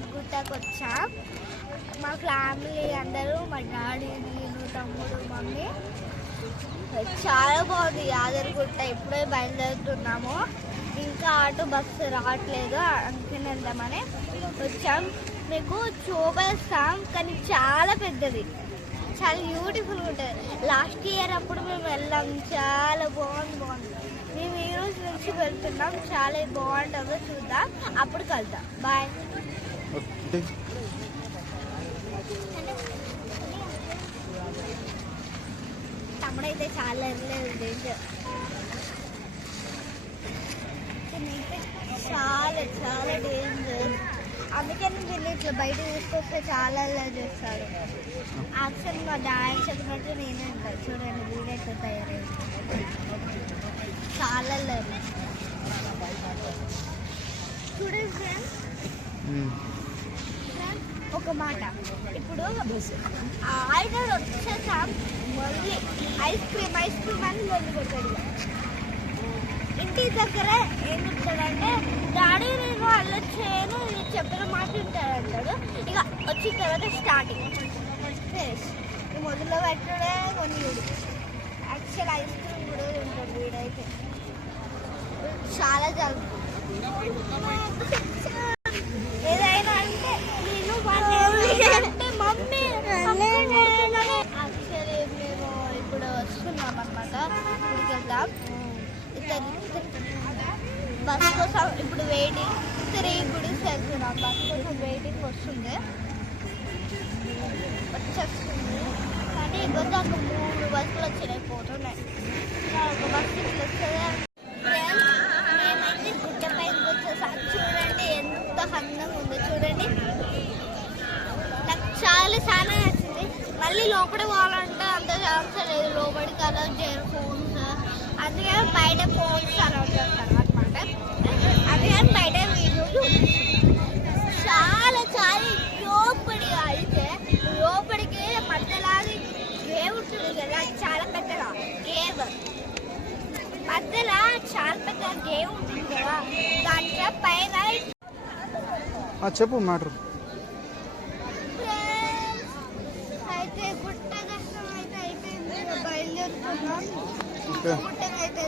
యాదగిరిగుట్టకు వచ్చాం. మా ఫ్యామిలీ అందరూ, మా డాడీ, నేను, తమ్ముడు, మమ్మీ. చాలా బాగుంది యాదగిరిగుట్ట. ఇప్పుడే బయలుదేరుతున్నాము. ఇంకా ఆటో బస్సు రావట్లేదు, అందుకని వెళ్దామని వచ్చాం. మీకు చూపిస్తాం, కానీ చాలా పెద్దది, చాలా బ్యూటిఫుల్గా ఉంటుంది. లాస్ట్ ఇయర్ అప్పుడు మేము వెళ్ళాం, చాలా బాగుంది. మేము ఈ రోజు నుంచి వెళ్తున్నాం, చాలా బాగుంటుందో చూద్దాం, అప్పుడు కలుద్దాం. బాయ్. తమ్ముడైతే చాలా వెళ్ళలేదు, చాలా చాలా డేంజర్. అందుకని వీళ్ళు ఇట్లా బయట తీసుకొస్తే చాలా అల్లరి చేస్తారు. యాక్చువల్ మా డాన్స్ చెప్పినట్టు నేనే ఉంటాను. చూడండి వీడైతే తయారైంది, చాలా అల్లరి. చూడండి ఫ్రెండ్స్, ఒక మాట, ఇప్పుడు ఆర్డర్ వచ్చేసాం, మళ్ళీ ఐస్ క్రీమ్ అని లొల్లి కొట్టాడు. ఇంటి దగ్గర ఏం చెప్తాడంటే, డాడీ నేను అల్లరి చేయను, ఇది చెప్పిన మాట వింటాడంటాడు. ఇక వచ్చిన తర్వాత స్టార్టింగ్ ఈ మొదల్లో పెట్టడే కొన్ని యాక్చువల్ ఐస్ క్రీమ్ కూడా ఉంటాడు వీడైతే. చాలా జరుగుతుంది. ఏదైనా అంటే నేను అంటే మమ్మీ యాక్చువల్లీ మేము ఇప్పుడు వస్తున్నాం అన్నమాట. ఇక్కడికి వెళ్దాం. బస్ కోసం ఇప్పుడు వెయిటింగ్. 3 గుడికి వెళ్తున్నాం. బస్ కోసం వెయిటింగ్ వస్తుంది, వచ్చేస్తుంది. కానీ ఇబ్బంది ఒక 3 బస్సులు వచ్చినాయి, పోతున్నాయి. ఒక బస్సు వస్తుంది. మేమైతే గుట్ట పైకి వచ్చేసాం. చూడండి ఎంత అందంగా ఉందో, చూడండి. నాకు చాలా నచ్చింది. మళ్ళీ లోపల పోవాలంటే అంత ఛాన్స్ లేదు, లోపలికి అలా చేయరు ఫోన్స్. అందుకని బయట ఫోన్స్ అలా చేస్తారు అనమాట. అందుకని బయట వీడియోలు చాలా లోపలికి మధ్యలాగా గేమ్ ఉంటుంది కదా, చాలా పెద్దగా గేమ్ మధ్యలో చాలా పెద్ద గేమ్ ఉంటుంది కదా, దాంట్లో పైన చెప్పు మ్యాటర్. అయితే గుట్ట దర్శనం అయితే అయిపోయింది, బయలుదేరుతున్నాం. గుట్టకైతే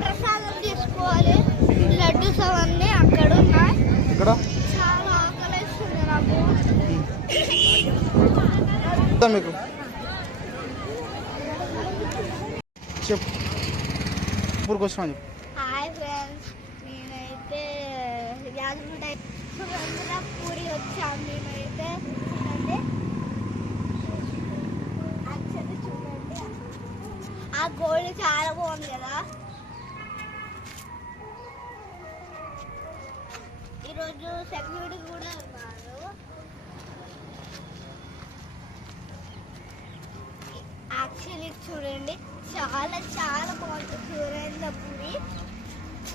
ప్రసాదం తీసుకోవాలి. లడ్డూస్ అవన్నీ అక్కడ ఉన్నాయి. చాలా ఆకలిస్తుంది నాకు. మీకు చెప్పు. హాయ్ ఫ్రెండ్స్, నేనైతే యాదగిరిగుట్ట పూరి వచ్చాము. మేమైతే చూడండి, ఆ గోల్డ్ చాలా బాగుంది కదా. ఈరోజు సెక్యూరిటీ కూడా ఉన్నారు. యాక్చువల్లీ చూడండి, చాలా బాగుంటుంది సురేంద్ర పూరి.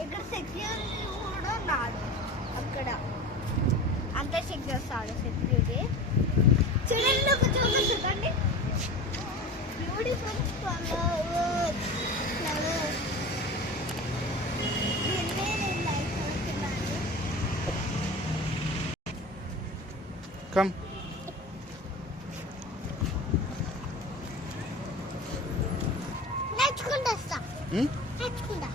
ఇక్కడ సెక్యూరిటీ కూడా ఉన్నాడు, అక్కడ అంతా చెక్ చేస్తాడు సెక్యూరిటీ. చూడండి, ఒక చూడండి, బ్యూటిఫుల్ ఫ్లవర్స్. కమ్ నేర్చుకుంటా.